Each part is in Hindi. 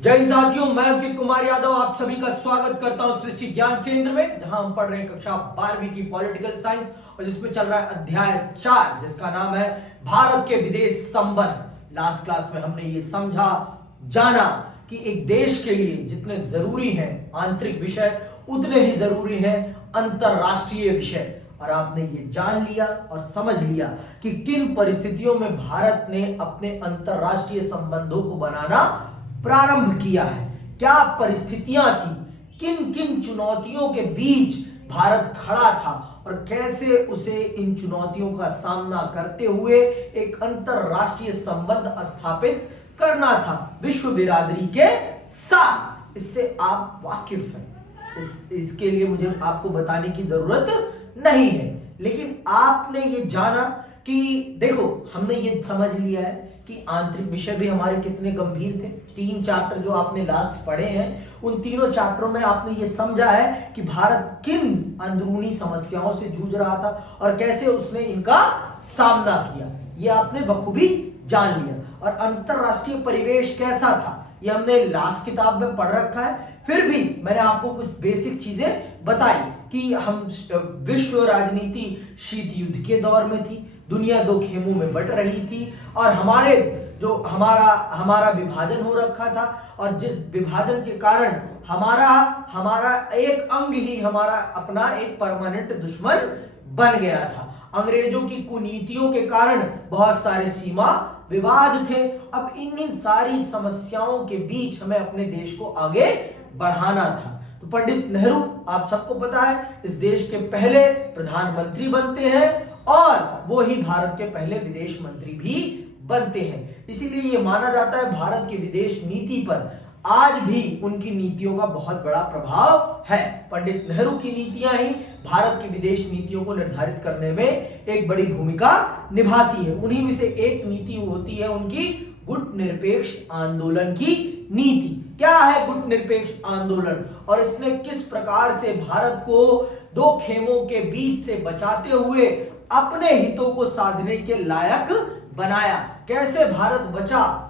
जय हिंद साथियों, मैं अंकित कुमार यादव आप सभी का स्वागत करता हूं सृष्टि ज्ञान केंद्र में, जहां हम पढ़ रहे हैं कक्षा 12वीं की पॉलिटिकल साइंस और जिसमें चल रहा है अध्याय 4 जिसका नाम है भारत के विदेश संबंध। लास्ट क्लास में हमने ये समझा जाना कि एक देश के लिए जितने जरूरी हैं आंतरिक विषय उतने ही जरूरी हैं अंतरराष्ट्रीय विषय। और आपने ये जान लिया और समझ लिया कि किन परिस्थितियों में भारत ने अपने अंतरराष्ट्रीय संबंधों को बनाना प्रारंभ किया है, क्या परिस्थितियां थी, किन किन चुनौतियों के बीच भारत खड़ा था और कैसे उसे इन चुनौतियों का सामना करते हुए एक अंतरराष्ट्रीय संबंध स्थापित करना था विश्व बिरादरी के साथ। इससे आप वाकिफ हैं, इसके लिए मुझे आपको बताने की जरूरत नहीं है। लेकिन आपने ये जाना कि देखो, हमने ये समझ लिया है कि आंतरिक विषय भी हमारे कितने गंभीर थे। 3 चैप्टर जो आपने लास्ट पढ़े हैं, उन तीनों चैप्टरों में आपने ये समझा है कि भारत किन अंदरूनी समस्याओं से जूझ रहा था और कैसे उसने इनका सामना किया, ये आपने बखूबी जान लिया। और अंतरराष्ट्रीय परिवेश कैसा था ये हमने लास्ट किताब में पढ़ रखा है। फिर भी मैंने आपको कुछ बेसिक चीजें बताई कि हम विश्व राजनीति शीत युद्ध के दौर में थी, दुनिया 2 खेमों में बट रही थी और हमारा विभाजन हो रखा था और जिस विभाजन के कारण हमारा एक अंग ही हमारा अपना एक परमानेंट दुश्मन बन गया था। अंग्रेजों की कुनीतियों के कारण बहुत सारे सीमा विवाद थे। अब इन सारी समस्याओं के बीच हमें अपने देश को आगे बढ़ाना था। तो पंडित नेहरू, आप सबको पता है, इस देश के पहले प्रधानमंत्री बनते हैं और वो ही भारत के पहले विदेश मंत्री भी बनते हैं। इसीलिए ये माना जाता है भारत की विदेश नीति पर आज भी उनकी नीतियों का बहुत बड़ा प्रभाव है। पंडित नेहरू की नीतियां ही भारत की विदेश नीतियों को निर्धारित करने में एक बड़ी भूमिका निभाती है। उन्हीं में से एक नीति होती है उनकी गुट निरपेक्ष आंदोलन की नीति। क्या है गुट निरपेक्ष आंदोलन और इसने किस प्रकार से भारत को 2 खेमों के बीच से बचाते हुए अपने हितों को साधने के लायक बनाया? कैसे भारत बचा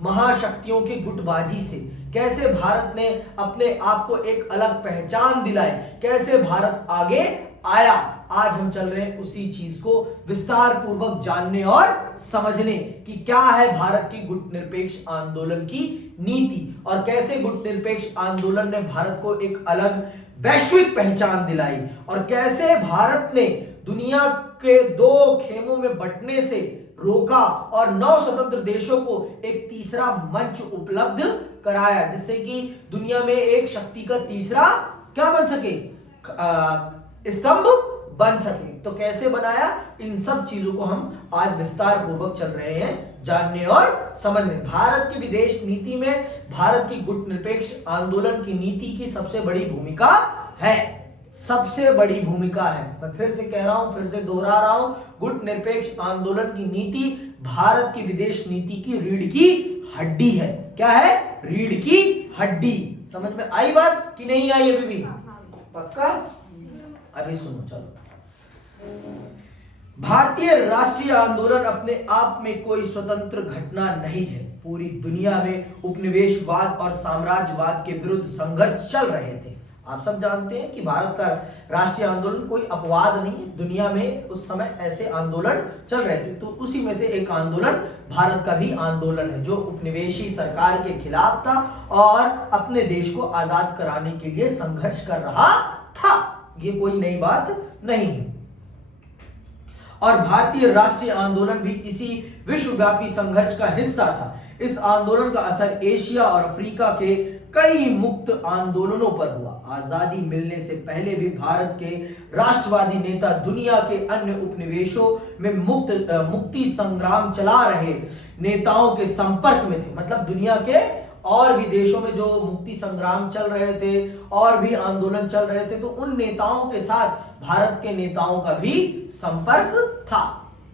महाशक्तियों की गुटबाजी से, कैसे भारत ने अपने आप को एक अलग पहचान दिलाई, कैसे भारत आगे आया, आज हम चल रहे हैं उसी चीज को विस्तार पूर्वक जानने और समझने कि क्या है भारत की गुट निरपेक्ष आंदोलन की नीति और कैसे गुट निरपेक्ष आंदोलन ने भारत को एक अलग वैश्विक पहचान दिलाई और कैसे भारत ने दुनिया के 2 खेमों में बंटने से रोका और 9 स्वतंत्र देशों को एक तीसरा मंच उपलब्ध कराया, जिससे कि दुनिया में एक शक्ति का तीसरा क्या बन सके, स्तंभ बन सके। तो कैसे बनाया, इन सब चीजों को हम आज विस्तार पूर्वक चल रहे हैं जानने और समझने। भारत की विदेश नीति में भारत की गुट निरपेक्ष आंदोलन की नीति की सबसे बड़ी भूमिका है, सबसे बड़ी भूमिका है। मैं फिर से कह रहा हूं, फिर से दोहरा रहा हूं, गुट निरपेक्ष आंदोलन की नीति भारत की विदेश नीति की रीढ़ की हड्डी है। क्या है? रीढ़ की हड्डी। समझ में आई बात कि नहीं आई अभी भी? पक्का? अभी सुनो, चलो। भारतीय राष्ट्रीय आंदोलन अपने आप में कोई स्वतंत्र घटना नहीं है। पूरी दुनिया में उपनिवेशवाद और साम्राज्यवाद के विरुद्ध संघर्ष चल रहे थे। आप सब जानते हैं कि भारत का राष्ट्रीय आंदोलन कोई अपवाद नहीं, दुनिया में उस समय ऐसे आंदोलन चल रहे थे। तो उसी में से एक आंदोलन भारत का भी आंदोलन है जो उपनिवेशी सरकार के खिलाफ था और अपने देश को आजाद कराने के लिए संघर्ष कर रहा था। ये कोई नई बात नहीं है और भारतीय राष्ट्रीय आंदोलन भी इसी विश्वव्यापी संघर्ष का हिस्सा था। इस आंदोलन का असर एशिया और अफ्रीका के कई मुक्त आंदोलनों पर हुआ। आजादी मिलने से पहले भी भारत के राष्ट्रवादी नेता दुनिया के अन्य उपनिवेशों में मुक्ति संग्राम चला रहे नेताओं के संपर्क में थे। मतलब दुनिया के और भी देशों में जो मुक्ति संग्राम चल रहे थे और भी आंदोलन चल रहे थे, तो उन नेताओं के साथ भारत के नेताओं का भी संपर्क था।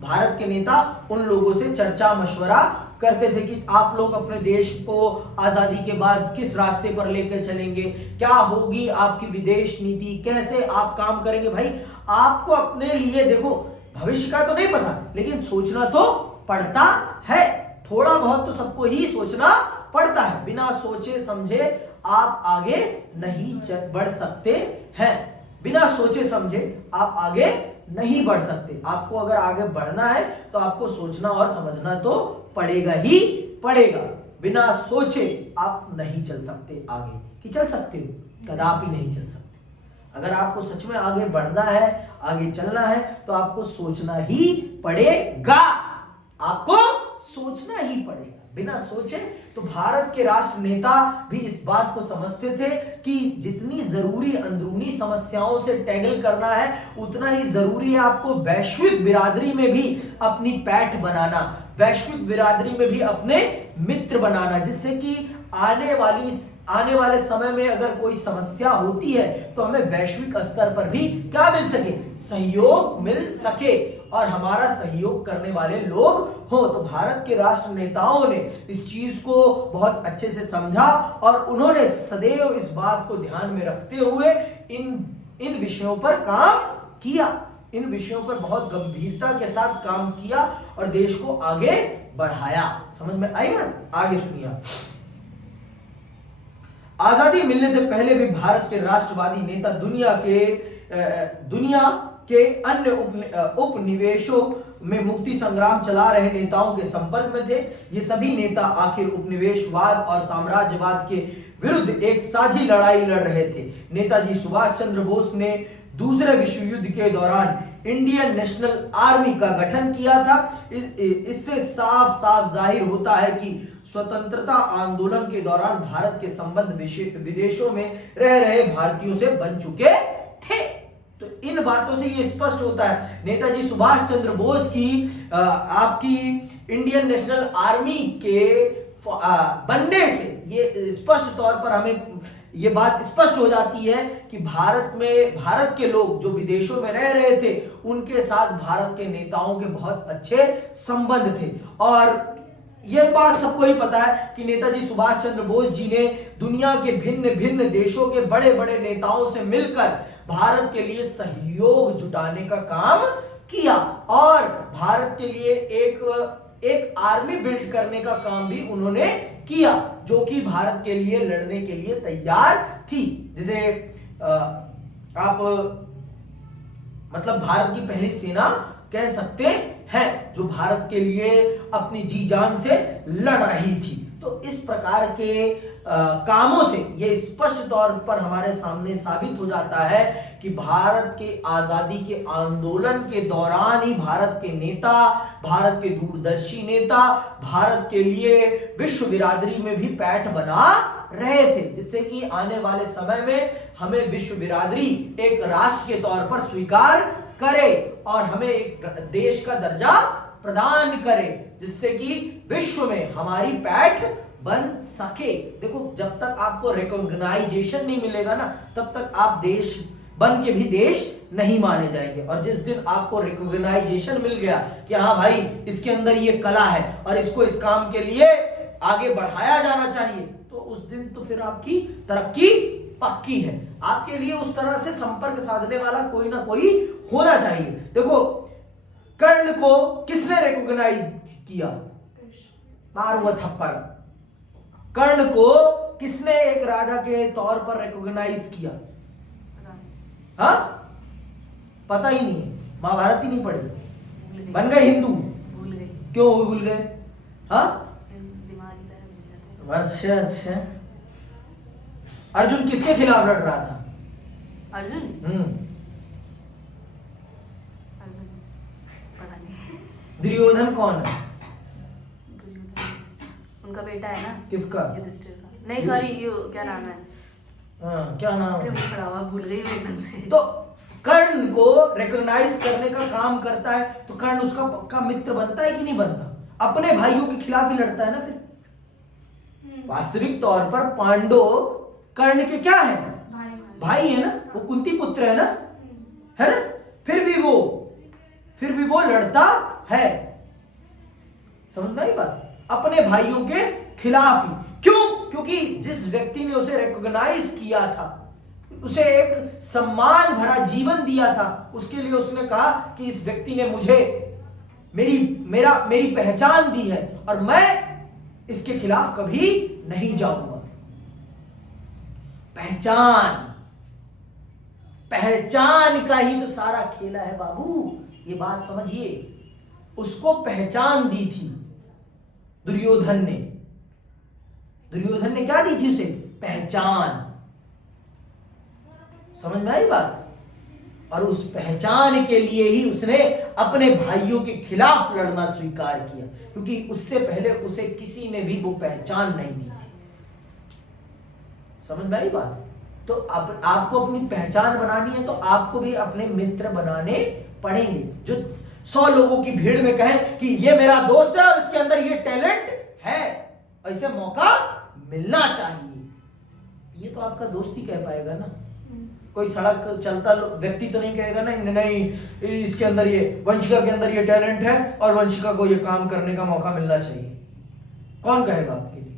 भारत के नेता उन लोगों से चर्चा मशवरा करते थे कि आप लोग अपने देश को आजादी के बाद किस रास्ते पर लेकर चलेंगे, क्या होगी आपकी विदेश नीति, कैसे आप काम करेंगे। भाई आपको अपने लिए देखो भविष्य का तो नहीं पता, लेकिन सोचना तो पड़ता है, थोड़ा बहुत तो सबको ही सोचना पड़ता है। बिना सोचे समझे आप आगे नहीं बढ़ सकते हैं। बिना सोचे समझे आप आगे नहीं बढ़ सकते। आपको अगर आगे बढ़ना है तो आपको सोचना और समझना तो पड़ेगा ही पड़ेगा। बिना सोचे आप नहीं चल सकते आगे, कि चल सकते हो, कदापि नहीं चल सकते। अगर आपको सच में आगे बढ़ना है, आगे चलना है, तो आपको सोचना ही पड़ेगा। आपको सोचना ही पड़ेगा। बिना सोचे तो भारत के राष्ट्र नेता भी इस बात को समझते थे कि जितनी जरूरी अंदरूनी समस्याओं से टैगल करना है, उतना ही जरूरी है आपको वैश्विक बिरादरी में भी अपनी पैठ बनाना, वैश्विक बिरादरी में भी अपने मित्र बनाना, जिससे कि आने वाले समय में अगर कोई समस्या होती है तो हमें वैश्विक स्तर पर भी क्या मिल सके, सहयोग मिल सके, और हमारा सहयोग करने वाले लोग हो। तो भारत के राष्ट्र नेताओं ने इस चीज को बहुत अच्छे से समझा और उन्होंने सदैव इस बात को ध्यान में रखते हुए इन विषयों पर काम किया, इन विषयों पर बहुत गंभीरता के साथ काम किया और देश को आगे बढ़ाया। समझ में आई बात? आगे सुनिए। आजादी मिलने से पहले भी भारत के राष्ट्रवादी नेता दुनिया के अन्य उपनिवेशों में मुक्ति संग्राम चला रहे नेताओं के संपर्क में थे। ये सभी नेता आखिर उपनिवेशवाद और साम्राज्यवाद के विरुद्ध एक साझी लड़ाई लड़ रहे थे। नेताजी सुभाष चंद्र बोस ने दूसरे विश्व युद्ध के दौरान इंडियन नेशनल आर्मी का गठन किया था। इससे साफ साफ जाहिर होता है कि स्वतंत्रता आंदोलन के दौरान भारत के संबंध विदेशों में रह रहे भारतीयों से बन चुके थे। तो इन बातों से ये स्पष्ट होता है नेताजी सुभाष चंद्र बोस की आपकी इंडियन नेशनल आर्मी के बनने से ये स्पष्ट तौर पर हमें ये बात स्पष्ट हो जाती है कि भारत के लोग जो विदेशों में रह रहे थे, उनके साथ भारत के नेताओं के बहुत अच्छे संबंध थे। और यह बात सबको ही पता है कि नेताजी सुभाष चंद्र बोस जी ने दुनिया के भिन्न भिन्न देशों के बड़े बड़े नेताओं से मिलकर भारत के लिए सहयोग जुटाने का काम किया और भारत के लिए एक आर्मी बिल्ड करने का काम भी उन्होंने किया, जो कि भारत के लिए लड़ने के लिए तैयार थी। जैसे आप मतलब भारत की पहली सेना कह सकते हैं, जो भारत के लिए अपनी जी जान से लड़ रही थी। तो इस प्रकार के कामों से यह स्पष्ट तौर पर हमारे सामने साबित हो जाता है कि भारत के आजादी के आंदोलन के दौरान ही भारत के नेता, भारत के दूरदर्शी नेता भारत के लिए विश्व बिरादरी में भी पैठ बना रहे थे, जिससे कि आने वाले समय में हमें विश्व बिरादरी एक राष्ट्र के तौर पर स्वीकार करे और हमें एक देश का दर्जा प्रदान करे, जिससे कि विश्व में हमारी पैठ बन सके। देखो, जब तक आपको रिकॉग्नाइजेशन नहीं मिलेगा ना, तब तक आप देश बन के भी देश नहीं माने जाएंगे। और जिस दिन आपको रिकॉग्नाइजेशन मिल गया कि हाँ भाई, इसके अंदर ये कला है और इसको इस काम के लिए आगे बढ़ाया जाना चाहिए, तो उस दिन तो फिर आपकी तरक्की पक्की है। आपके लिए उस तरह से संपर्क साधने वाला कोई ना कोई होना चाहिए। देखो, कर्ण को किसने रिकॉग्नाइज किया? मारो वो थप्पड़। कर्ण को किसने एक राजा के तौर पर रिकॉग्नाइज किया? हाँ, पता ही नहीं है, महाभारत ही नहीं पढ़ी, बन गए हिंदू। भूल गए। क्यों भूल गए? हाँ, दिमाग अच्छा अच्छा। अर्जुन किसके खिलाफ लड़ रहा था? अर्जुन पता नहीं। दुर्योधन कौन है? दुर्योधन उनका बेटा है ना। किसका? युधिष्ठिर का। नहीं सॉरी, यू क्या नाम है? हाँ, क्या नाम है? पढ़ा हुआ भूल गई मैं एकदम से। तो कर्ण को रिकॉग्नाइज करने का काम करता है, तो कर्ण उसका पक्का मित्र बनता है कि नहीं बनता? अपने भाइयों के खिलाफ ही लड़ता है ना फिर। वास्तविक तौर पर पांडव कर्ण के क्या है? भाई है ना, वो कुंती पुत्र है ना, है ना। फिर भी वो लड़ता है। समझ में आई बात? अपने भाइयों के खिलाफ ही। क्यों? क्योंकि जिस व्यक्ति ने उसे रिकॉग्नाइज किया था, उसे एक सम्मान भरा जीवन दिया था, उसके लिए उसने कहा कि इस व्यक्ति ने मुझे मेरी पहचान दी है और मैं इसके खिलाफ कभी नहीं जाऊंगा। पहचान, पहचान का ही तो सारा खेला है बाबू, ये बात समझिए। उसको पहचान दी थी दुर्योधन ने। दुर्योधन ने क्या दी थी उसे? पहचान। समझ में आई बात? और उस पहचान के लिए ही उसने अपने भाइयों के खिलाफ लड़ना स्वीकार किया, क्योंकि उससे पहले उसे किसी ने भी वो पहचान नहीं दी थी। समझ में आई बात? तो आपको अपनी पहचान बनानी है तो आपको भी अपने मित्र बनाने पड़ेंगे, जो 100 लोगों की भीड़ में कहें कि ये मेरा दोस्त है और इसके अंदर ये टैलेंट है, ऐसे मौका मिलना चाहिए। ये तो आपका दोस्त ही कह पाएगा ना। कोई सड़क चलता व्यक्ति तो नहीं कहेगा ना, नहीं इसके अंदर ये, वंशिका के अंदर ये टैलेंट है और वंशिका को ये काम करने का मौका मिलना चाहिए। कौन कहेगा आपके लिए?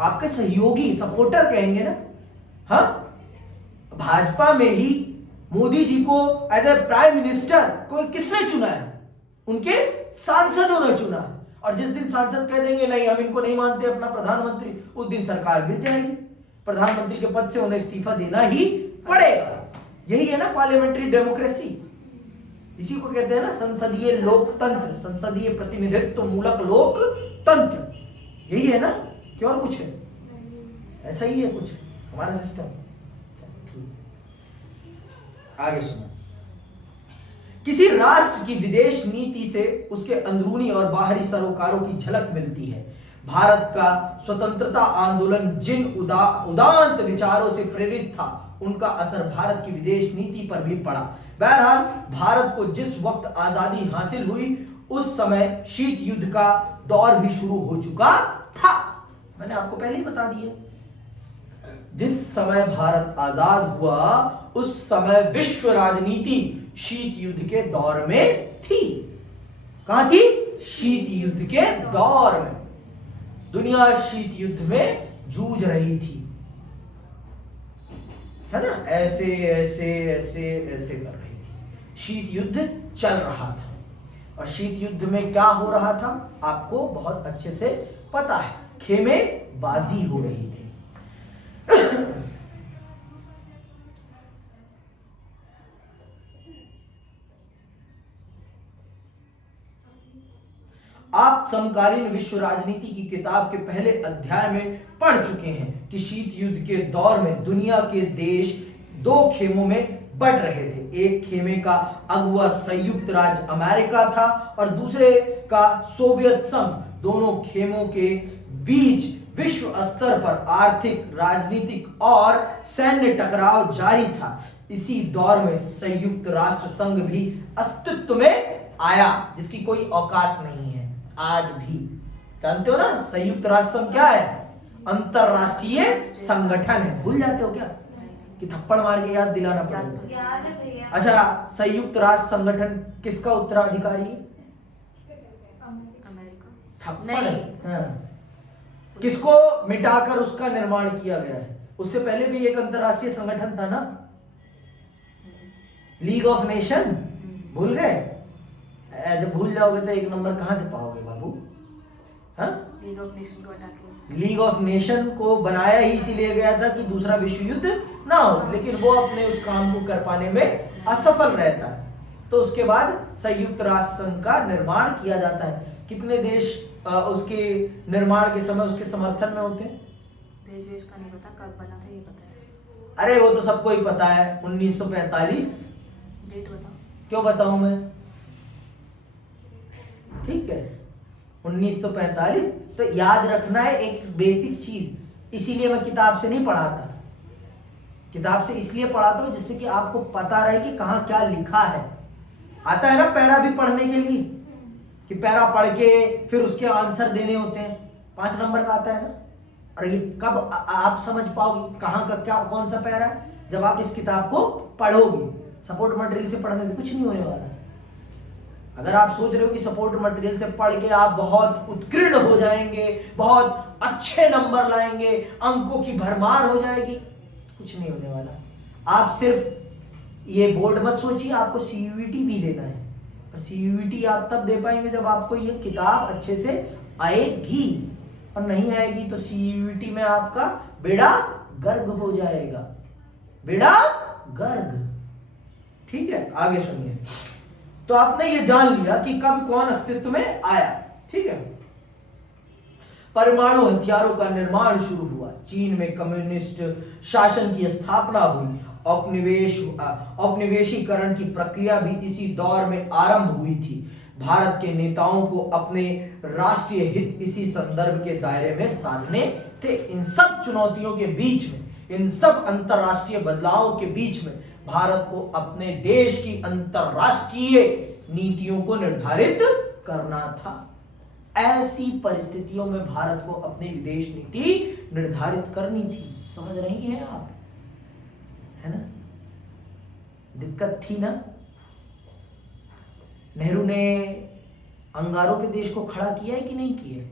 आपके सहयोगी, सपोर्टर कहेंगे ना। हाँ, भाजपा में ही मोदी जी को एज ए प्राइम मिनिस्टर कोई किसने चुना है? उनके सांसदों ने चुना है। और जिस दिन सांसद कह देंगे नहीं हम इनको नहीं मानते अपना प्रधानमंत्री, उस दिन सरकार गिर जाएगी। प्रधानमंत्री के पद से उन्हें इस्तीफा देना ही पड़ेगा। यही है ना पार्लियामेंट्री डेमोक्रेसी। इसी को कहते हैं ना संसदीय लोकतंत्र, संसदीय प्रतिनिधित्व मूलक लोकतंत्र। यही है ना, क्या और कुछ है? ऐसा ही है कुछ हमारा सिस्टम। आगे सुनो। किसी राष्ट्र की विदेश नीति से उसके अंदरूनी और बाहरी सरोकारों की झलक मिलती है। भारत का स्वतंत्रता आंदोलन जिन उदांत विचारों से प्रेरित था, उनका असर भारत की विदेश नीति पर भी पड़ा। बहरहाल भारत को जिस वक्त आजादी हासिल हुई, उस समय शीत युद्ध का दौर भी शुरू हो चुका था। मैंने आपको पहले ही बता दिया, जिस समय भारत आजाद हुआ उस समय विश्व राजनीति शीत युद्ध के दौर में थी। कहां थी? शीत युद्ध के दौर में। दुनिया शीत युद्ध में जूझ रही थी, है ना, ऐसे ऐसे ऐसे ऐसे कर रही थी। शीत युद्ध चल रहा था और शीत युद्ध में क्या हो रहा था आपको बहुत अच्छे से पता है। खेमेबाजी हो रही थी। आप समकालीन विश्व राजनीति की किताब के पहले अध्याय में पढ़ चुके हैं कि शीत युद्ध के दौर में दुनिया के देश दो खेमों में बढ़ रहे थे। एक खेमे का अगुवा संयुक्त राज्य अमेरिका था और दूसरे का सोवियत संघ। दोनों खेमों के बीच विश्व स्तर पर आर्थिक, राजनीतिक और सैन्य टकराव जारी था। इसी दौर में संयुक्त राष्ट्र संघ भी अस्तित्व में आया, जिसकी कोई औकात नहीं है आज भी। जानते हो ना संयुक्त राष्ट्र संघ क्या है? अंतरराष्ट्रीय संगठन है। भूल जाते हो क्या कि थप्पड़ मार के याद दिलाना पड़ेगा? अच्छा, संयुक्त राष्ट्र संगठन किसका उत्तराधिकारी है? अमेरिका। थप्पड़ है। हाँ। किसको मिटाकर उसका निर्माण किया गया है? उससे पहले भी एक अंतरराष्ट्रीय संगठन था ना, लीग ऑफ नेशन। भूल गए? जब भूल जाओगे तो एक नंबर कहां से पाओगे बाबू? हाँ, लीग ऑफ नेशन को हटा के लीग ऑफ नेशन को बनाया ही इसीलिए गया था कि दूसरा विश्व युद्ध ना हो, लेकिन वो अपने उस काम को कर पाने में असफल रहता है। तो उसके बाद संयुक्त राष्ट्र संघ का निर्माण किया जाता है। कितने देश उसके निर्माण के समय उसके समर्थन में होते हैं? देश वेश का नहीं पता, कब बना था ये पता है। अरे वो तो सबको ही पता है, 1945। डेट बताओ। क्यों बताऊं मैं? ठीक है, 1945। तो याद रखना है एक बेसिक चीज। इसीलिए मैं किताब से नहीं पढ़ाता। किताब से इसलिए पढ़ाता हूं जिससे कि आपको पता रहे कि कहां क्या लिखा है। आता है ना पैरा भी पढ़ने के लिए, कि पैरा पढ़ के फिर उसके आंसर देने होते हैं। 5 नंबर का आता है ना। और ये कब आप समझ पाओगे कहां का क्या, कौन सा पैरा है? जब आप इस किताब को पढ़ोगे। सपोर्ट मटेरियल से पढ़ने से कुछ नहीं होने वाला। अगर आप सोच रहे हो कि सपोर्ट मटेरियल से पढ़ के आप बहुत उत्कीर्ण हो जाएंगे, बहुत अच्छे नंबर लाएंगे, अंकों की भरमार हो जाएगी, कुछ नहीं होने वाला। आप सिर्फ ये बोर्ड मत सोचिए, आपको सीयूईटी भी देना है। और सीयूईटी आप तब दे पाएंगे जब आपको ये किताब अच्छे से आएगी, और नहीं आएगी तो सीयूईटी में आपका बेड़ा गर्क हो जाएगा, बेड़ा गर्क। ठीक है, आगे सुनिए। तो आपने ये जान लिया कि कब कौन अस्तित्व में आया। ठीक है, परमाणु हथियारों का निर्माण शुरू हुआ, चीन में कम्युनिस्ट शासन की स्थापना हुई, औपनिवेशीकरण की प्रक्रिया भी इसी दौर में आरंभ हुई थी। भारत के नेताओं को अपने राष्ट्रीय हित इसी संदर्भ के दायरे में साधने थे। इन सब चुनौतियों के बीच में, इन सब अंतरराष्ट्रीय बदलावों के बीच में भारत को अपने देश की अंतरराष्ट्रीय नीतियों को निर्धारित करना था। ऐसी परिस्थितियों में भारत को अपनी विदेश नीति निर्धारित करनी थी। समझ रही हैं आप, है ना? दिक्कत थी ना? नेहरू ने अंगारों पे देश को खड़ा किया है कि नहीं किया,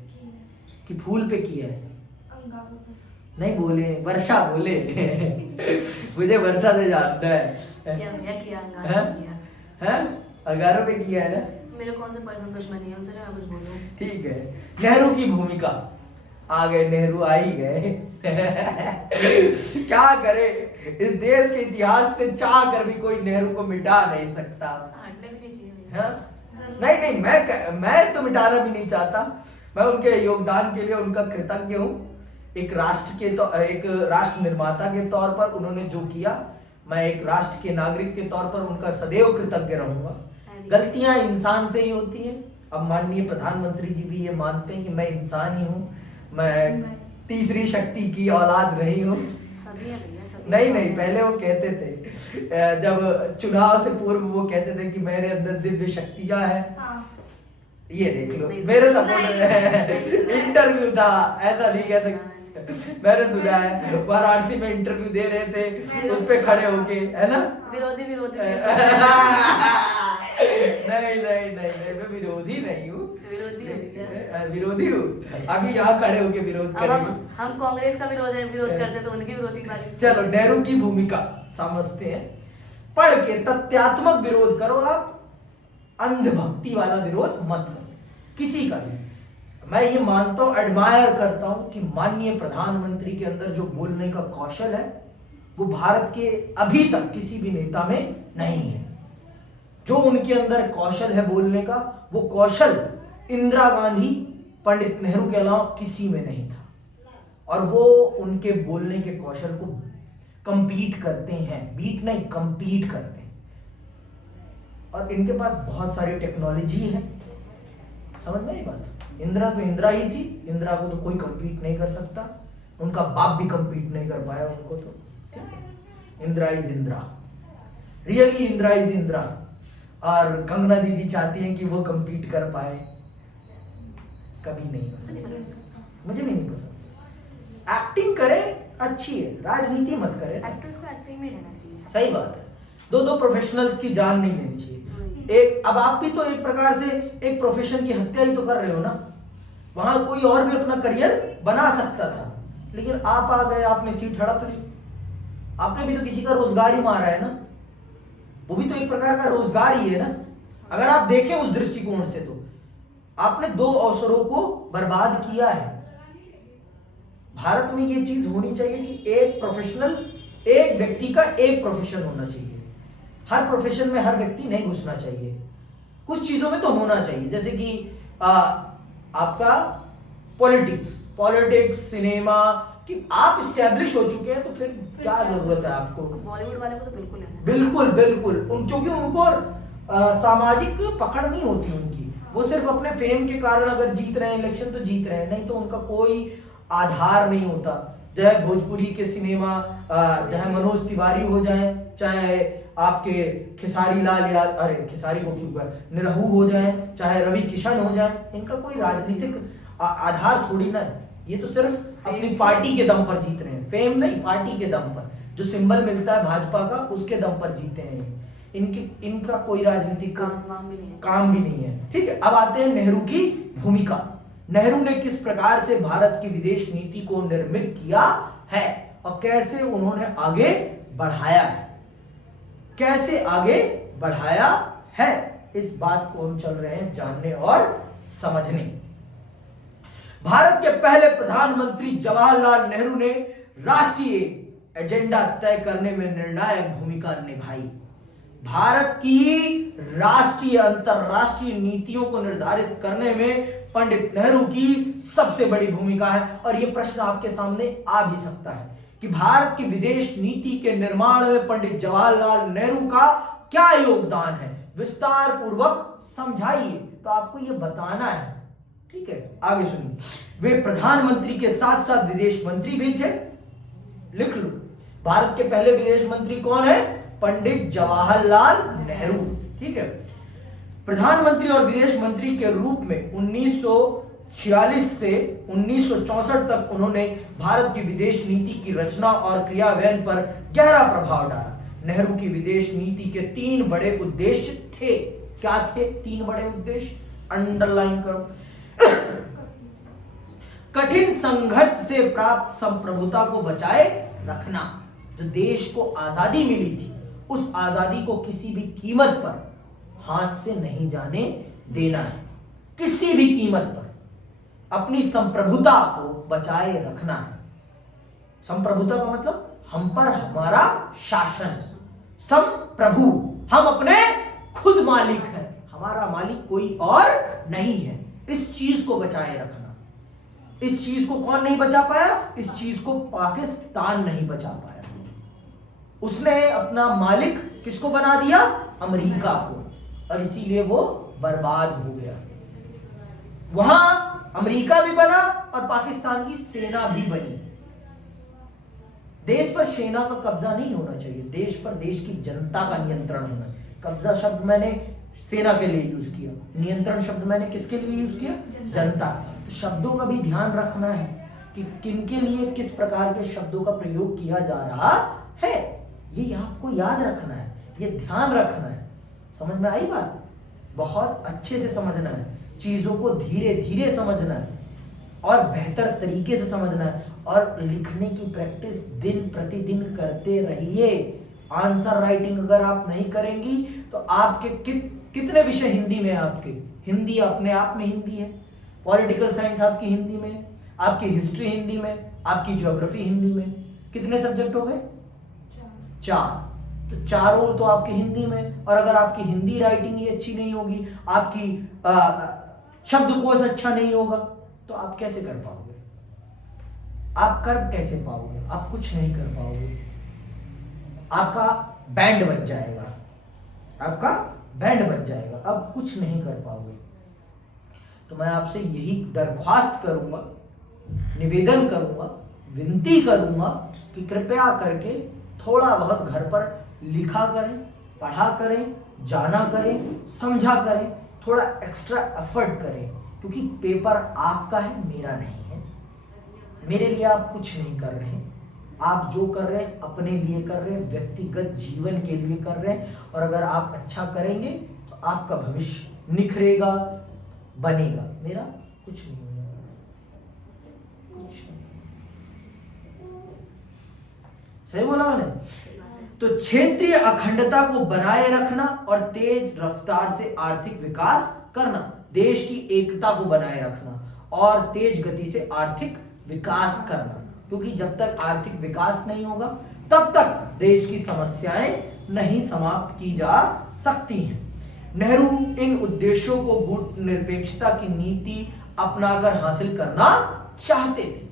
कि फूल पे किया है? नहीं बोले, वर्षा बोले। मुझे वर्षा से जानता है। किया अंगारों पे किया। हैं? अंगारों पे किया है ना? मेरे कौन से पर्सनल दुश्मनी है उनसे, मैं कुछ बोलूं? ठीक है, नेहरू की भूमिका। आ गए नेहरू, आ ही गए। क्या करे, इस देश के इतिहास से चाह कर भी कोई नेहरू को मिटा नहीं सकता। हटने भी नहीं चाहिए। हाँ? नहीं, मैं तो मिटाना भी नहीं चाहता। मैं उनके योगदान के लिए उनका कृतज्ञ हूँ। एक राष्ट्र निर्माता के तौर पर उन्होंने जो किया, मैं एक राष्ट्र के नागरिक के तौर पर उनका सदैव कृतज्ञ रहूंगा। गलतियां इंसान से ही होती हैं। अब माननीय प्रधानमंत्री जी भी ये मानते हैं कि मैं इंसान ही हूँ, मैं तीसरी शक्ति की औलाद नहीं हूँ। नहीं, पहले वो कहते थे, जब चुनाव से पूर्व वो कहते थे कि मेरे अंदर दिव्य शक्तियां हैं। हाँ। ये देख लो, मेरे सपोर्ट इंटरव्यू था, ऐसा नहीं कह सकते। मैंने सुना है वाराणसी में इंटरव्यू दे रहे थे, उस पे खड़े होके, है ना? विरोधी नहीं, मैं विरोधी नहीं हूँ, विरोधी हूँ। अभी यहाँ खड़े होके विरोध करेंगे। हम कांग्रेस का विरोध करते तो उनकी विरोधी बात। चलो, नेहरू की भूमिका समझते हैं। पढ़ के तथ्यात्मक विरोध करो आप, अंधभक्ति वाला विरोध मत करो किसी का भी। मैं ये मानता हूं, एडमायर करता हूं कि माननीय प्रधानमंत्री के अंदर जो बोलने का कौशल है वो भारत के अभी तक किसी भी नेता में नहीं है। जो उनके अंदर कौशल है बोलने का, वो कौशल इंदिरा गांधी, पंडित नेहरू के अलावा किसी में नहीं था। और वो उनके बोलने के कौशल को कंपीट करते हैं, बीट नहीं, कंपीट करते हैं। और इनके पास बहुत सारी टेक्नोलॉजी है। समझ में आई बात? इंदिरा तो इंदिरा ही थी, इंदिरा को तो कोई कंपीट नहीं कर सकता। उनका बाप भी कंपीट नहीं कर पाया उनको तो। Indira is Indira, really Indira is Indira. और कंगना दीदी चाहती हैं कि वो कंपीट कर पाए, कभी नहीं हो सकता। मुझे भी नहीं पसंद। एक्टिंग करे अच्छी है, राजनीति मत करे। एक्टर्स को एक्टिंग में रहना चाहिए। सही बात है, दो प्रोफेशनल्स की जान नहीं लेनी चाहिए। एक, अब आप भी तो एक प्रकार से एक प्रोफेशन की हत्या ही तो कर रहे हो ना। वहां कोई और भी अपना करियर बना सकता था, लेकिन आप आ गए, आपने सीट हड़प ली। आपने भी तो किसी का रोजगार ही मारा है ना, वो भी तो एक प्रकार का रोजगार ही है ना। अगर आप देखें उस दृष्टिकोण से तो आपने दो अवसरों को बर्बाद किया है। भारत में ये चीज होनी चाहिए कि एक प्रोफेशनल, एक व्यक्ति का एक प्रोफेशन होना चाहिए। हर प्रोफेशन में हर व्यक्ति नहीं घुसना चाहिए, कुछ चीजों में तो होना चाहिए। जैसे कि आपका पॉलिटिक्स, सिनेमा, कि आप स्टैब्लिश हो चुके हैं तो फिर क्या जरूरत है आपको? बॉलीवुड वाले को तो बिल्कुल है। बिल्कुल क्योंकि उनको सामाजिक पकड़ नहीं होती उनकी। वो सिर्फ अपने फेम के कारण अगर जीत रहे हैं इलेक्शन तो जीत रहे हैं, नहीं तो उनका कोई आधार नहीं होता। चाहे भोजपुरी के सिनेमा, चाहे मनोज तिवारी हो जाए, चाहे आपके खेसारी लाल यादव, अरे खेसारी को क्यों कहा, निरहू हो जाए, चाहे रवि किशन हो जाए, इनका कोई राजनीतिक आधार थोड़ी ना है। ये तो सिर्फ अपनी पार्टी के दम पर जीत रहे हैं, फेम नहीं, पार्टी के दम पर जो सिंबल मिलता है भाजपा का उसके दम पर जीते हैं। इनका कोई राजनीतिक काम भी नहीं है। ठीक है, अब आते हैं नेहरू की भूमिका। नेहरू ने किस प्रकार से भारत की विदेश नीति को निर्मित किया है और कैसे उन्होंने आगे बढ़ाया है, कैसे आगे बढ़ाया है, इस बात को हम चल रहे हैं जानने और समझने। भारत के पहले प्रधानमंत्री जवाहरलाल नेहरू ने राष्ट्रीय एजेंडा तय करने में निर्णायक भूमिका निभाई। भारत की राष्ट्रीय अंतरराष्ट्रीय नीतियों को निर्धारित करने में पंडित नेहरू की सबसे बड़ी भूमिका है। और यह प्रश्न आपके सामने आ भी सकता है कि भारत की विदेश नीति के निर्माण में पंडित जवाहरलाल नेहरू का क्या योगदान है, विस्तार पूर्वक समझाइए। तो आपको यह बताना है, ठीक है। आगे सुनिए, वे प्रधानमंत्री के साथ साथ विदेश मंत्री भी थे। लिख लो, भारत के पहले विदेश मंत्री कौन है? पंडित जवाहरलाल नेहरू, ठीक है। प्रधानमंत्री और विदेश मंत्री के रूप में 1946 से 1964 तक उन्होंने भारत की विदेश नीति की रचना और क्रियान्वयन पर गहरा प्रभाव डाला। नेहरू की विदेश नीति के 3 बड़े उद्देश्य थे। क्या थे 3 बड़े उद्देश्य? अंडरलाइन करो। कठिन संघर्ष से प्राप्त संप्रभुता को बचाए रखना। जो देश को आजादी मिली थी, उस आजादी को किसी भी कीमत पर हाथ से नहीं जाने देना है। किसी भी कीमत पर अपनी संप्रभुता को बचाए रखना है। संप्रभुता का मतलब हम पर हमारा शासन। संप्रभु, हम अपने खुद मालिक हैं, हमारा मालिक कोई और नहीं है। इस चीज को बचाए रखना। इस चीज को कौन नहीं बचा पाया? इस चीज को पाकिस्तान नहीं बचा पाया। उसने अपना मालिक किसको बना दिया? अमेरिका को, और इसीलिए वो बर्बाद हो गया। वहां अमेरिका भी बना और पाकिस्तान की सेना भी बनी। देश पर सेना का कब्जा नहीं होना चाहिए, देश पर देश की जनता का नियंत्रण होना चाहिए। कब्जा शब्द मैंने सेना के लिए यूज किया, नियंत्रण शब्द मैंने किसके लिए यूज किया? जनता। तो शब्दों का भी ध्यान रखना है कि किनके लिए किस प्रकार के शब्दों का प्रयोग किया जा रहा है। ये आपको याद रखना है, ये ध्यान रखना है। समझ में आई बात? बहुत अच्छे से समझना है, चीजों को धीरे धीरे समझना है और बेहतर तरीके से समझना है। और लिखने की प्रैक्टिस दिन प्रतिदिन करते रहिए। आंसर राइटिंग अगर आप नहीं करेंगी तो आपके कितने विषय हिंदी में है? आपके हिंदी अपने आप में हिंदी है, पॉलिटिकल साइंस आपकी हिंदी में, आपकी हिस्ट्री हिंदी में, आपकी ज्योग्राफी हिंदी में। कितने सब्जेक्ट हो गए? 4। तो चारों तो आपकी हिंदी में। और अगर आपकी हिंदी राइटिंग ही अच्छी नहीं होगी, आपकी शब्दकोश अच्छा नहीं होगा, तो आप कैसे कर पाओगे? आप कर कैसे पाओगे? आप कुछ नहीं कर पाओगे। आपका बैंड बज जाएगा, आपका बैंड बज जाएगा, आप कुछ नहीं कर पाओगे। तो मैं आपसे यही दरख्वास्त करूंगा, निवेदन करूंगा, विनती करूंगा कि कृपया करके थोड़ा बहुत घर पर लिखा करें, पढ़ा करें, जाना करें, समझा करें, थोड़ा एक्स्ट्रा एफर्ट करें। क्योंकि पेपर आपका है, मेरा नहीं है। मेरे लिए आप कुछ नहीं कर रहे हैं। आप जो कर रहे हैं अपने लिए कर रहे हैं, व्यक्तिगत जीवन के लिए कर रहे हैं। और अगर आप अच्छा करेंगे तो आपका भविष्य निखरेगा, बनेगा। मेरा कुछ नहीं होगा, कुछ नहीं। सही बोला मैंने? तो क्षेत्रीय अखंडता को बनाए रखना और तेज रफ्तार से आर्थिक विकास करना। देश की एकता को बनाए रखना और तेज गति से आर्थिक विकास करना। क्योंकि जब तक आर्थिक विकास नहीं होगा तब तक देश की समस्याएं नहीं समाप्त की जा सकती हैं। नेहरू इन उद्देश्यों को गुटनिरपेक्षता की नीति अपनाकर हासिल करना चाहते थे।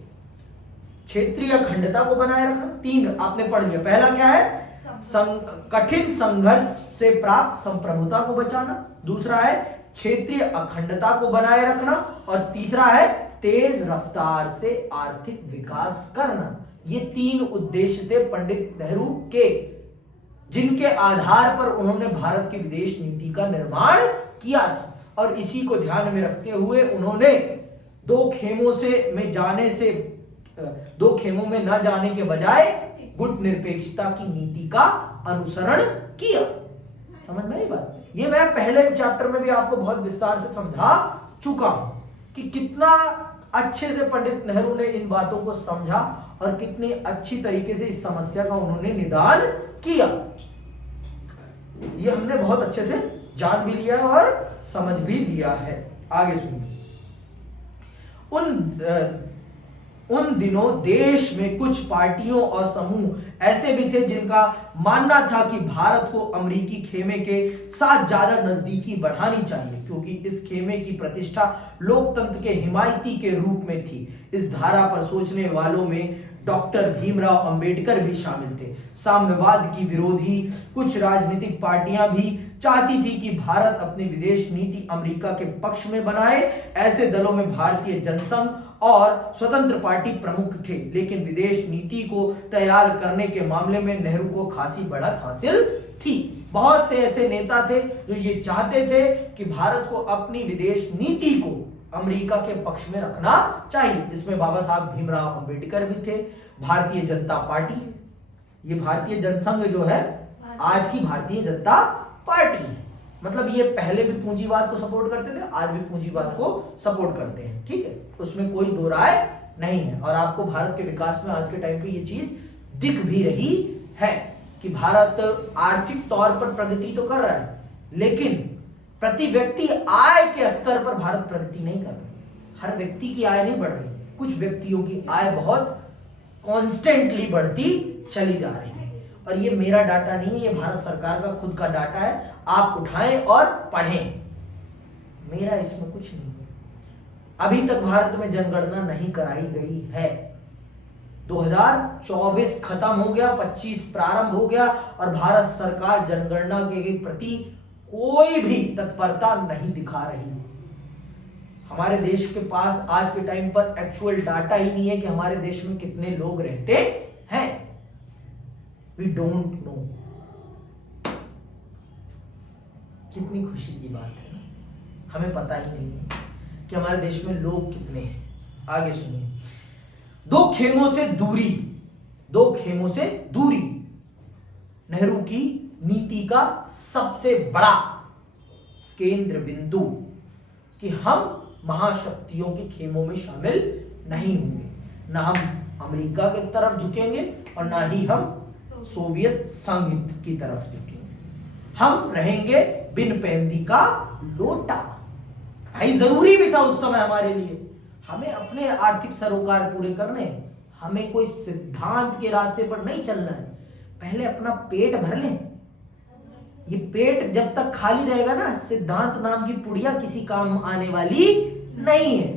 क्षेत्रीय अखंडता को बनाए रखना, 3 आपने पढ़ लिया। पहला क्या है? कठिन संघर्ष से प्राप्त संप्रभुता को बचाना। दूसरा है क्षेत्रीय अखंडता को बनाए रखना। और तीसरा है तेज रफ्तार से आर्थिक विकास करना। ये 3 उद्देश्य थे पंडित नेहरू के, जिनके आधार पर उन्होंने भारत की विदेश नीति का निर्माण किया था। और इसी को ध्यान में रखते हुए उन्होंने 2 खेमों में न जाने के बजाय गुटनिरपेक्षता की नीति का अनुसरण किया। समझ में आई बात? ये मैं पहले चैप्टर में भी आपको बहुत विस्तार से समझा चुका हूं कि कितना अच्छे से पंडित नेहरू ने इन बातों को समझा और कितनी अच्छी तरीके से इस समस्या का उन्होंने निदान किया। ये हमने बहुत अच्छे से जान भी लिया और समझ भी लिया है। आगे सुनिए। उन दिनों देश में कुछ पार्टियों और समूह ऐसे भी थे जिनका मानना था कि भारत को अमेरिकी खेमे के साथ ज्यादा नजदीकी बढ़ानी चाहिए, क्योंकि इस खेमे की प्रतिष्ठा लोकतंत्र के हिमायती के रूप में थी। इस धारा पर सोचने वालों में डॉक्टर भीमराव अंबेडकर भी शामिल थे। साम्यवाद की विरोधी कुछ राजनीतिक पार्टियां भी चाहती थी कि भारत अपनी विदेश नीति अमेरिका के पक्ष में बनाए। ऐसे दलों में भारतीय जनसंघ और स्वतंत्र पार्टी प्रमुख थे, लेकिन विदेश नीति को तैयार करने के मामले में नेहरू को खासी बढ़त हासिल थी। बहुत से ऐसे नेता थे जो ये चाहते थे कि भारत को अपनी विदेश नीति को अमेरिका के पक्ष में रखना चाहिए, जिसमें बाबा साहब भीमराव अंबेडकर भी थे। भारतीय जनता पार्टी, ये भारतीय जनसंघ जो है आज की भारतीय जनता पार्टी है, मतलब ये पहले भी पूंजीवाद को सपोर्ट करते थे, आज भी पूंजीवाद को सपोर्ट करते हैं, ठीक है, उसमें कोई दो राय नहीं है। और आपको भारत के विकास में आज के टाइम पे ये चीज दिख भी रही है कि भारत आर्थिक तौर पर प्रगति तो कर रहा है, लेकिन प्रति व्यक्ति आय के स्तर पर भारत प्रगति नहीं कर रहा। हर व्यक्ति की आय नहीं बढ़ रही, कुछ व्यक्तियों की आय बहुत कॉन्स्टेंटली बढ़ती चली जा रही है। और ये मेरा डाटा नहीं है, ये भारत सरकार का खुद का डाटा है, आप उठाएं और पढ़ें, मेरा इसमें कुछ नहीं है। अभी तक भारत में जनगणना नहीं कराई गई है। 2024 खत्म हो गया, 25 प्रारंभ हो गया और भारत सरकार जनगणना के प्रति कोई भी तत्परता नहीं दिखा रही। हमारे देश के पास आज के टाइम पर एक्चुअल डाटा ही नहीं है कि हमारे देश में कितने लोग रहते हैं। We don't know. कितनी खुशी की बात है ना, हमें पता ही नहीं है कि हमारे देश में लोग कितने हैं। आगे सुनिए। दो खेमों से दूरी नेहरू की नीति का सबसे बड़ा केंद्र बिंदु कि हम महाशक्तियों के खेमों में शामिल नहीं होंगे, ना हम अमेरिका की तरफ झुकेंगे और ना ही हम सोवियत संघ की तरफ झुकेंगे। हम रहेंगे बिन पैंदी का लोटा। भाई जरूरी भी था उस समय हमारे लिए, हमें अपने आर्थिक सरोकार पूरे करने, हमें कोई सिद्धांत के रास्ते पर नहीं चलना है। पहले अपना पेट भर लें, ये पेट जब तक खाली रहेगा ना, सिद्धांत नाम की पुड़िया किसी काम आने वाली नहीं है।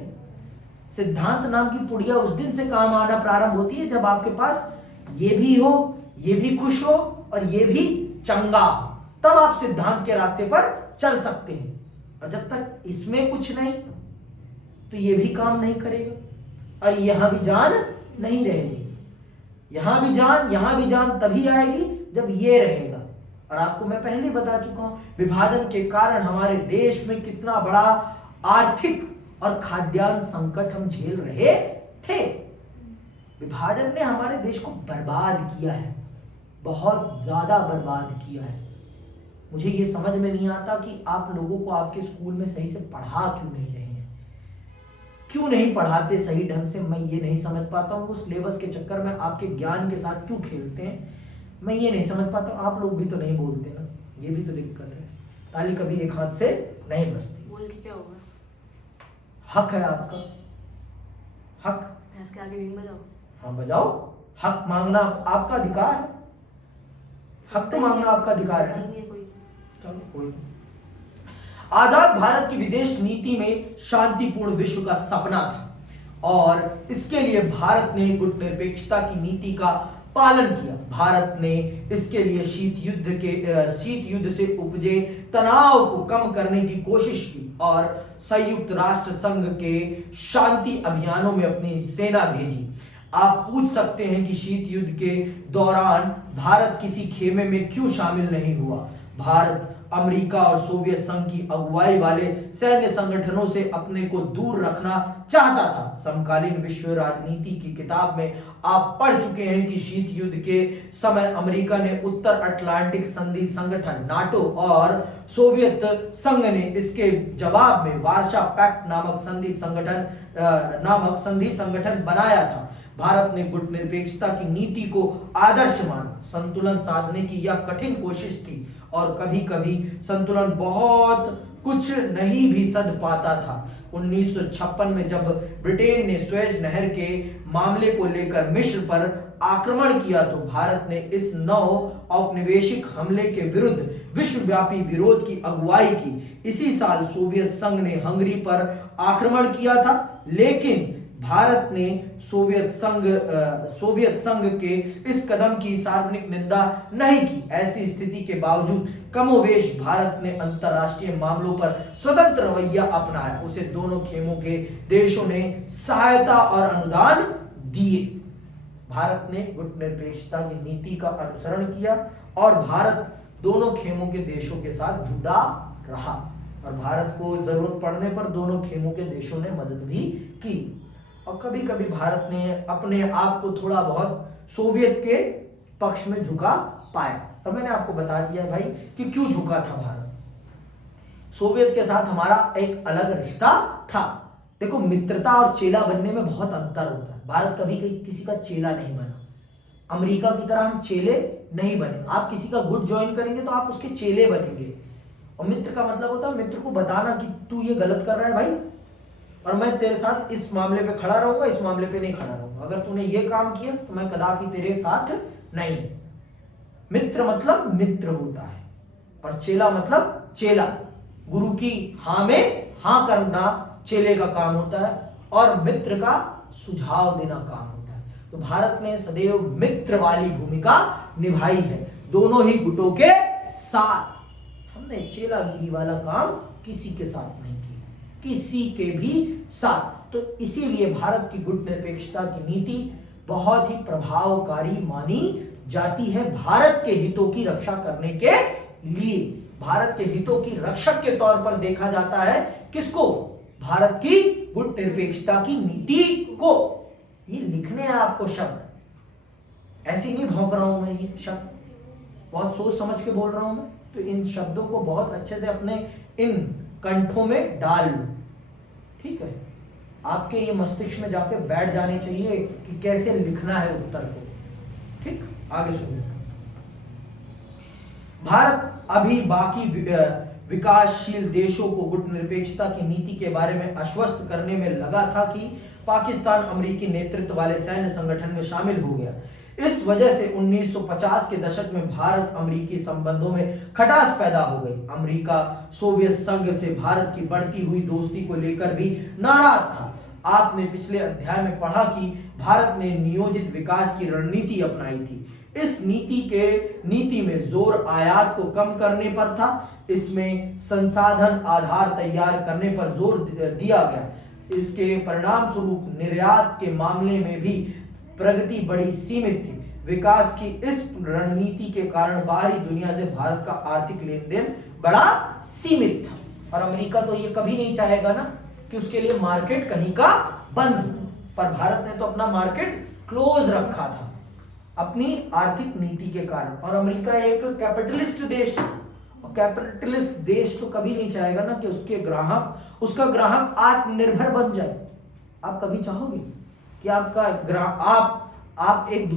सिद्धांत नाम की पुड़िया उस दिन से काम आना प्रारंभ होती है जब आपके पास ये भी हो, ये भी खुश हो और ये भी चंगा हो, तब आप सिद्धांत के रास्ते पर चल सकते हैं। और जब तक इसमें कुछ नहीं तो ये भी काम नहीं करेगा और यहां भी जान नहीं रहेगी। यहां भी जान तभी आएगी जब ये रहेगा। और आपको मैं पहले बता चुका हूं, विभाजन के कारण हमारे देश में कितना बड़ा आर्थिक और खाद्यान्न संकट हम झेल रहे थे। विभाजन ने हमारे देश को बर्बाद किया है, बहुत ज्यादा बर्बाद किया है। मुझे ये समझ में नहीं आता कि आप लोगों को आपके स्कूल में सही से पढ़ा क्यों नहीं रहे हैं, क्यों नहीं पढ़ाते सही ढंग से। मैं ये नहीं समझ पाता हूँ। वो सिलेबस के चक्कर में आपके ज्ञान के साथ क्यों खेलते हैं, मैं ये नहीं समझ पाता। आप लोग भी तो नहीं बोलते ना, ये भी तो दिक्कत है। ताली कभी एक हाथ से नहीं बजती। बोल के क्या होगा? हक है आपका, हक। भैंस के आगे बीन बजाओ। हाँ बजाओ, हक मांगना आपका अधिकार है, हक तो मांगना आपका अधिकार है। चलो कोई नहीं। आजाद भारत की विदेश नीति में शांतिपूर्ण विश्व का सपना था और इसके लिए भारत ने गुटनिरपेक्षता की नीति का पालन किया। भारत ने इसके लिए शीत युद्ध से उपजे तनाव को कम करने की कोशिश की और संयुक्त राष्ट्र संघ के शांति अभियानों में अपनी सेना भेजी। आप पूछ सकते हैं कि शीत युद्ध के दौरान भारत किसी खेमे में क्यों शामिल नहीं हुआ। भारत अमेरिका और सोवियत संघ की अगुवाई वाले सैन्य संगठनों से अपने को दूर रखना चाहता था। समकालीन विश्व राजनीति की किताब में आप पढ़ चुके हैं कि शीत युद्ध के समय अमेरिका ने उत्तर अटलांटिक संधि संगठन नाटो और सोवियत संघ ने इसके जवाब में वार्शा पैक्ट नामक संधि संगठन बनाया था। भारत ने गुटनिरपेक्षता की नीति को आदर्श माना। संतुलन साधने की यह कठिन कोशिश थी और कभी कभी संतुलन बहुत कुछ नहीं भी सध पाता था। 1956 में जब ब्रिटेन ने स्वेज नहर के मामले को लेकर मिस्र पर आक्रमण किया तो भारत ने इस नौ औपनिवेशिक हमले के विरुद्ध विश्वव्यापी विरोध की अगुवाई की। इसी साल सोवियत संघ ने हंगरी पर आक्रमण किया था, लेकिन भारत ने सोवियत संघ के इस कदम की सार्वजनिक निंदा नहीं की। ऐसी स्थिति के बावजूद कमोवेश भारत ने अंतरराष्ट्रीय मामलों पर स्वतंत्र रवैया अपनाया। उसे दोनों खेमों के देशों ने सहायता और अनुदान दिए। भारत ने गुटनिरपेक्षता की नीति का अनुसरण किया और भारत दोनों खेमों के देशों के साथ जुड़ा रहा और भारत को जरूरत पड़ने पर दोनों खेमों के देशों ने मदद भी की। और कभी कभी भारत ने अपने आप को थोड़ा बहुत सोवियत के पक्ष में झुका पाया। तो मैंने आपको बता दिया भाई कि क्यों झुका था भारत। सोवियत के साथ हमारा एक अलग रिश्ता था। देखो, मित्रता और चेला बनने में बहुत अंतर होता है। भारत कभी किसी का चेला नहीं बना। अमेरिका की तरह हम चेले नहीं बने। आप किसी का गुट ज्वाइन करेंगे तो आप उसके चेले बनेंगे। और मित्र का मतलब होता है मित्र को बताना कि तू ये गलत कर रहा है भाई, और मैं तेरे साथ इस मामले पे खड़ा रहूंगा, इस मामले पे नहीं खड़ा रहूंगा। अगर तूने ये काम किया तो मैं कदापि तेरे साथ नहीं। मित्र मतलब मित्र होता है और चेला मतलब चेला। गुरु की हाँ में हाँ करना चेले का काम होता है और मित्र का सुझाव देना काम होता है। तो भारत ने सदैव मित्र वाली भूमिका निभाई है दोनों ही गुटों के साथ। हमने चेलागिरी वाला काम किसी के साथ नहीं किया, किसी के भी साथ। तो इसीलिए भारत की गुट निरपेक्षता की नीति बहुत ही प्रभावकारी मानी जाती है भारत के हितों की रक्षा करने के लिए। भारत के हितों की रक्षक के तौर पर देखा जाता है किसको? भारत की गुट निरपेक्षता की नीति को। ये लिखने हैं आपको शब्द, ऐसे नहीं भौंक रहा हूं मैं। ये शब्द बहुत सोच समझ के बोल रहा हूं मैं। तो इन शब्दों को बहुत अच्छे से अपने इन कंठों में डाल लो, ठीक है। आपके ये मस्तिष्क में जाके बैठ जाने चाहिए कि कैसे लिखना है उत्तर को, ठीक। आगे सुनिए। भारत अभी बाकी विकासशील देशों को गुट निरपेक्षता की नीति के बारे में आश्वस्त करने में लगा था कि पाकिस्तान अमेरिकी नेतृत्व वाले सैन्य संगठन में शामिल हो गया। इस वजह से 1950 के दशक में भारत अमेरिकी संबंधों में खटास पैदा हो गई। अमेरिका सोवियत संघ से भारत की बढ़ती हुई दोस्ती को लेकर भी नाराज था। आपने पिछले अध्याय में पढ़ा कि भारत ने नियोजित विकास की रणनीति अपनाई थी। इस नीति में जोर आयात को कम करने पर था। इसमें संसाधन आधार तैयार करने पर जोर दिया गया। इसके परिणाम स्वरूप निर्यात के मामले में भी प्रगति बड़ी सीमित थी। विकास की इस रणनीति के कारण बाहरी दुनिया से भारत का आर्थिक लेन देन बड़ा सीमित था। और अमेरिका तो ये कभी नहीं चाहेगा ना कि उसके लिए मार्केट कहीं का बंद हो, पर भारत ने तो अपना मार्केट क्लोज रखा था अपनी आर्थिक नीति के कारण। और अमेरिका एक कैपिटलिस्ट देश है, और कैपिटलिस्ट देश तो कभी नहीं चाहेगा ना कि उसका ग्राहक आत्मनिर्भर बन जाए। आप कभी चाहोगे कि आप एक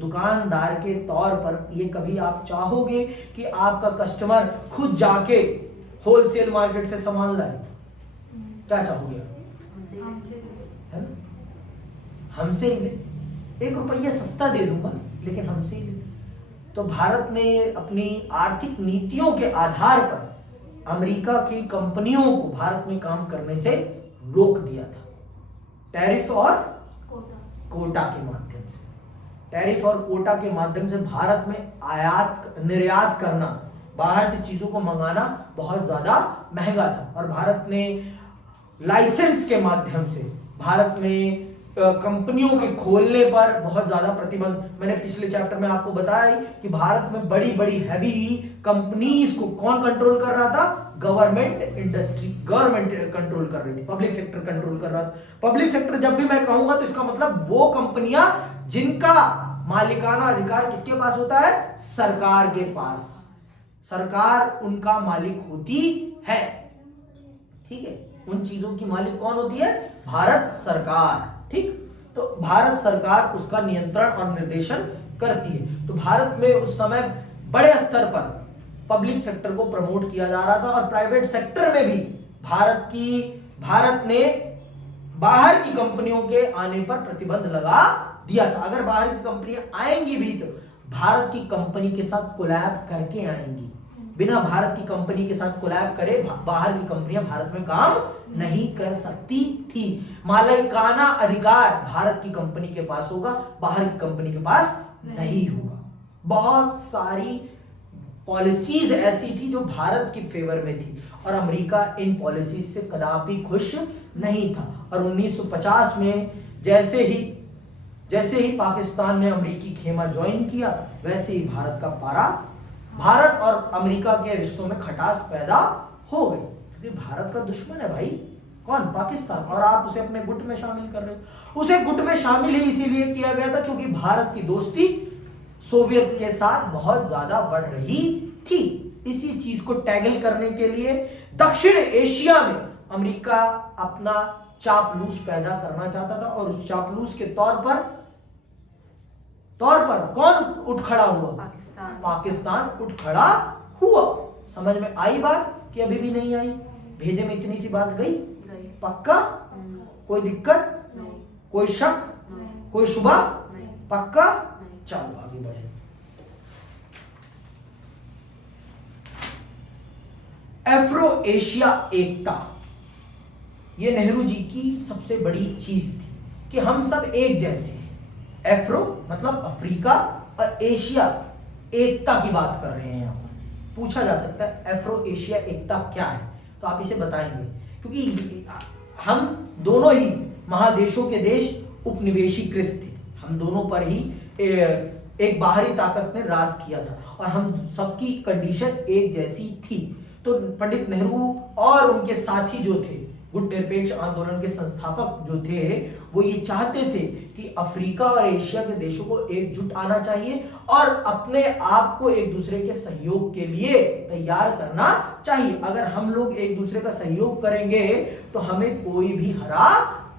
दुकानदार के तौर पर ये कभी आप चाहोगे कि आपका कस्टमर खुद जाके होलसेल मार्केट से सामान लाए? क्या चाहोगे आप? है ना, हमसे ही ले, 1 रुपया सस्ता दे दूंगा लेकिन हमसे ही ले। तो भारत ने अपनी आर्थिक नीतियों के आधार पर अमेरिका की कंपनियों को भारत में काम करने से रोक दिया था, टैरिफ और कोटा के माध्यम से। टैरिफ और कोटा के माध्यम से भारत में आयात निर्यात करना, बाहर से चीजों को मंगाना बहुत ज्यादा महंगा था। और भारत ने लाइसेंस के माध्यम से भारत में कंपनियों के खोलने पर बहुत ज्यादा प्रतिबंध। मैंने पिछले चैप्टर में आपको बताया कि भारत में बड़ी बड़ी हैवी कंपनीज को कौन कंट्रोल कर रहा था? गवर्नमेंट कंट्रोल कर रही थी, पब्लिक सेक्टर कंट्रोल कर रहा था। पब्लिक सेक्टर जब भी मैं कहूंगा तो इसका मतलब वो कंपनियां जिनका मालिकाना अधिकार किसके पास होता है? सरकार के पास। सरकार उनका मालिक होती है, ठीक है। उन चीजों की मालिक कौन होती है? भारत सरकार, ठीक। तो भारत सरकार उसका नियंत्रण और निर्देशन करती है। तो भारत में उस समय बड़े स्तर पर पब्लिक सेक्टर को प्रमोट किया जा रहा था और प्राइवेट सेक्टर में भी भारत ने बाहर की कंपनियों के आने पर प्रतिबंध लगा दिया था। अगर बाहर की कंपनियां आएंगी भी तो भारत की कंपनी के साथ कोलैब करके आएंगी, बिना भारत की कंपनी के साथ कोलैब करे बाहर की कंपनियां भारत में काम नहीं कर सकती थी। मालिकाना अधिकार भारत की कंपनी के पास होगा, बाहर की कंपनी के पास नहीं होगा। बहुत सारी पॉलिसीज ऐसी थी जो भारत के फेवर में थी और अमेरिका इन पॉलिसीज से कदापि खुश नहीं था। और 1950 में जैसे ही पाकिस्तान ने अमेरिकी खेमा ज्वाइन किया, वैसे ही भारत और अमेरिका के रिश्तों में खटास पैदा हो गई, क्योंकि भारत का दुश्मन है भाई कौन? पाकिस्तान। और आप उसे अपने गुट में शामिल कर रहे हो। उसे गुट में शामिल ही इसीलिए किया गया था क्योंकि भारत की दोस्ती सोवियत के साथ बहुत ज्यादा बढ़ रही थी। इसी चीज को टैगल करने के लिए दक्षिण एशिया में अमेरिका अपना चापलूस पैदा करना चाहता था और उस चापलूस के तौर पर कौन उठ खड़ा हुआ? पाकिस्तान उठ खड़ा हुआ। समझ में आई बात कि अभी भी नहीं आई? भेजे में इतनी सी बात गई? पक्का? कोई दिक्कत? कोई शक? कोई शुबा? पक्का? चलो आगे बढ़े। अफ्रो एशिया एकता, ये नेहरू जी की सबसे बड़ी चीज थी कि हम सब एक जैसे हैं। अफ्रो मतलब अफ्रीका और एशिया, एकता की बात कर रहे हैं। यहां पर पूछा जा सकता है अफ्रो एशिया एकता क्या है, तो आप इसे बताएंगे क्योंकि हम दोनों ही महादेशों के देश उपनिवेशीकृत थे। हम दोनों पर ही एक बाहरी ताकत ने राज किया था और हम सबकी कंडीशन एक जैसी थी। तो पंडित नेहरू और उनके साथी जो थे, गुट निरपेक्ष आंदोलन के संस्थापक जो थे, वो ये चाहते थे कि अफ्रीका और एशिया के देशों को एकजुट आना चाहिए और अपने आप को एक दूसरे के सहयोग के लिए तैयार करना चाहिए। अगर हम लोग एक दूसरे का सहयोग करेंगे तो हमें कोई भी हरा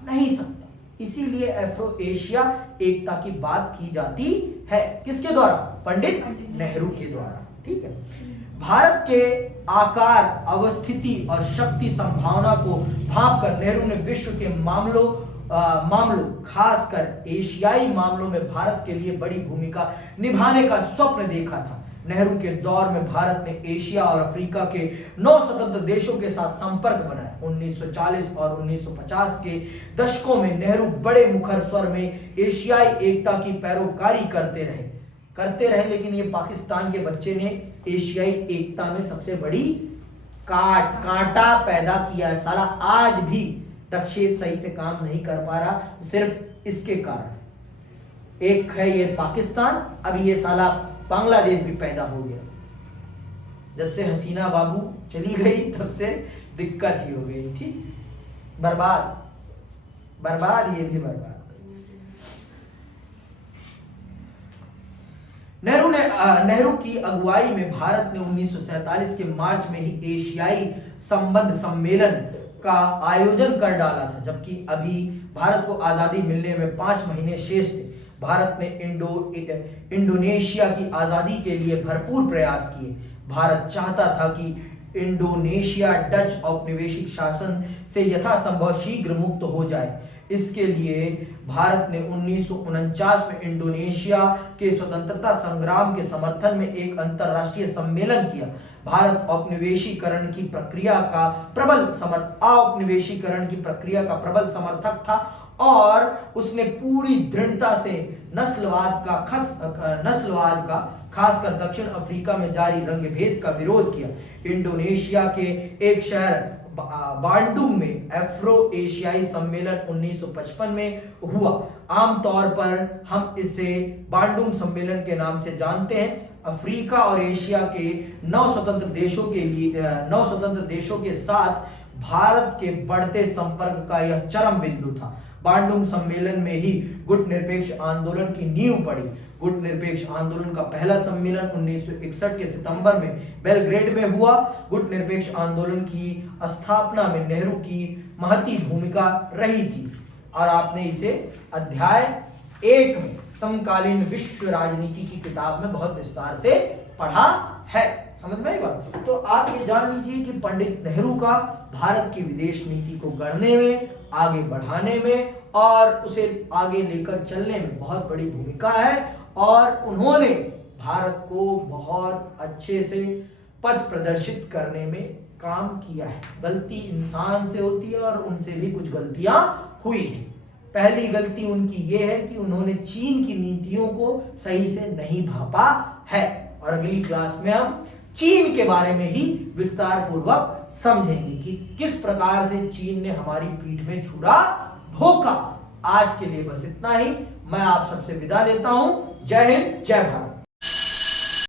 नहीं सकता। इसीलिए अफ्रो एशिया एकता की बात की जाती है। किसके द्वारा? पंडित नेहरू के द्वारा। ठीक है। भारत के आकार, अवस्थिति और शक्ति संभावना को भांपकर नेहरू ने विश्व के मामलों खासकर एशियाई मामलों में भारत के लिए बड़ी भूमिका निभाने का स्वप्न देखा था। नेहरू के दौर में भारत ने एशिया और अफ्रीका के 9 स्वतंत्र देशों के साथ संपर्क बनाया। 1940 और 1950 के दशकों में नेहरू बड़े मुखर स्वर में एशियाई एकता की पैरोकारी करते रहे, लेकिन ये पाकिस्तान के बच्चे ने एशियाई एकता में सबसे बड़ी कांटा पैदा किया। साला आज भी दक्षिण सही से काम नहीं कर पा रहा, सिर्फ इसके कारण। एक है ये पाकिस्तान, अभी ये साला बांग्लादेश भी पैदा हो गया। जब से हसीना बाबू चली गई तब से दिक्कत ही हो गई। ठीक, बर्बाद, ये भी बर्बाद। नेहरू की अगुवाई में भारत ने 1947 के मार्च में ही एशियाई संबंध सम्मेलन का आयोजन कर डाला था, जबकि अभी भारत को आजादी मिलने में 5 महीने शेष थे। भारत ने इंडोनेशिया की आजादी के लिए भरपूर प्रयास किए। भारत चाहता था कि इंडोनेशिया डच औपनिवेशिक शासन से यथासंभव शीघ्र मुक्त हो जाए। इसके लिए भारत ने 1949 में इंडोनेशिया के स्वतंत्रता संग्राम के समर्थन में एक अंतर्राष्ट्रीय सम्मेलन किया। भारत औपनिवेशीकरण की प्रक्रिया का प्रबल समर्थक था और उसने पूरी दृढ़ता से नस्लवाद का खासकर दक्षिण अफ्रीका में जारी रंगभेद का विरोध किया। इंडोनेशिया के एक शहर बांडुंग में अफ्रो एशियाई सम्मेलन 1955 में हुआ। आमतौर पर हम इसे बांडुंग सम्मेलन के नाम से जानते हैं। अफ्रीका और एशिया के 9 स्वतंत्र देशों के साथ भारत के बढ़ते संपर्क का यह चरम बिंदु था। बांडुंग सम्मेलन में ही गुट निरपेक्ष आंदोलन की नींव पड़ी। गुट निरपेक्ष आंदोलन का पहला सम्मेलन 1961 के सितंबर में बेलग्रेड में हुआ। गुट निरपेक्ष आंदोलन की स्थापना में नेहरू की महती भूमिका रही थी और आपने इसे अध्याय 1 में समकालीन विश्व राजनीति की किताब में बहुत विस्तार से पढ़ा है। समझ में आई बात? तो आप ये जान लीजिए कि पंडित नेहरू का भारत की विदेश नीति को गढ़ने में, आगे बढ़ाने में और उसे आगे लेकर चलने में बहुत बड़ी भूमिका है और उन्होंने भारत को बहुत अच्छे से पथ प्रदर्शित करने में काम किया है। गलती इंसान से होती है और उनसे भी कुछ गलतियां हुई हैं। पहली गलती उनकी ये है कि उन्होंने चीन की नीतियों को सही से नहीं भांपा है और अगली क्लास में हम चीन के बारे में ही विस्तार पूर्वक समझेंगे कि किस प्रकार से चीन ने हमारी पीठ में छुरा भोंका। आज के लिए बस इतना ही। मैं आप सबसे विदा लेता हूं। जय हिंद, जय भारत।